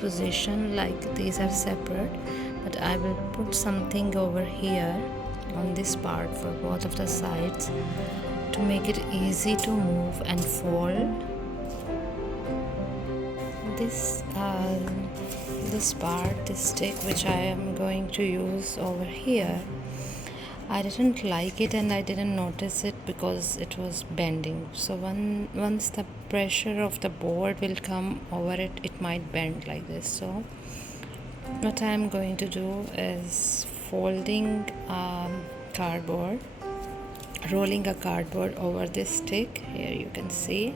Position like these are separate, but I will put something over here on this part for both of the sides to make it easy to move and fold. This part, this stick which I am going to use over here, I didn't like it and I didn't notice it because it was bending. So once the pressure of the board will come over it, it might bend like this. So what I am going to do is folding cardboard, rolling a cardboard over this stick. Here you can see.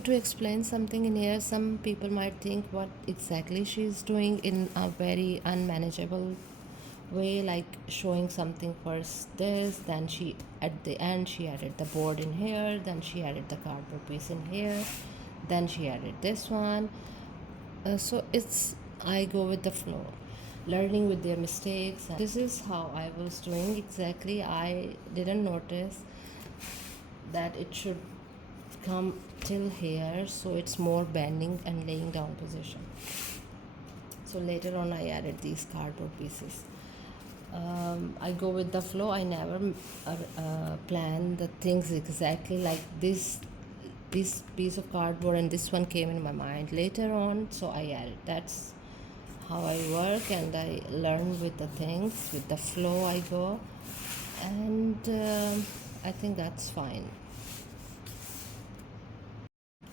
want to explain something in here, some people might think what exactly she's doing in a very unmanageable way, like showing something first this, then she at the end she added the board in here, then she added the cardboard piece in here, then she added this one. So it's, I go with the flow, learning with their mistakes. And this is how I was doing exactly. I didn't notice that it should come till here, so it's more bending and laying down position. So later on I added these cardboard pieces. I go with the flow. I never plan the things exactly like this piece of cardboard and this one came in my mind later on, so I added. That's how I work, and I learn with the things, with the flow I go, and I think that's fine.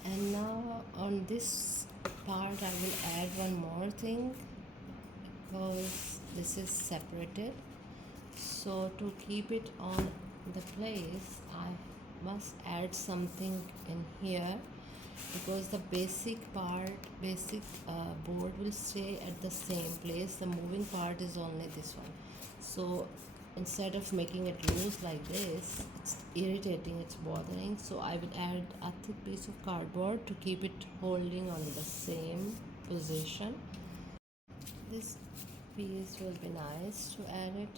And now on this part I will add one more thing, because this is separated. So to keep it on the place, I must add something in here, because the basic board will stay at the same place. The moving part is only this one. So instead of making it loose like this, it's irritating, it's bothering. So I will add a thick piece of cardboard to keep it holding on the same position. This piece will be nice to add it.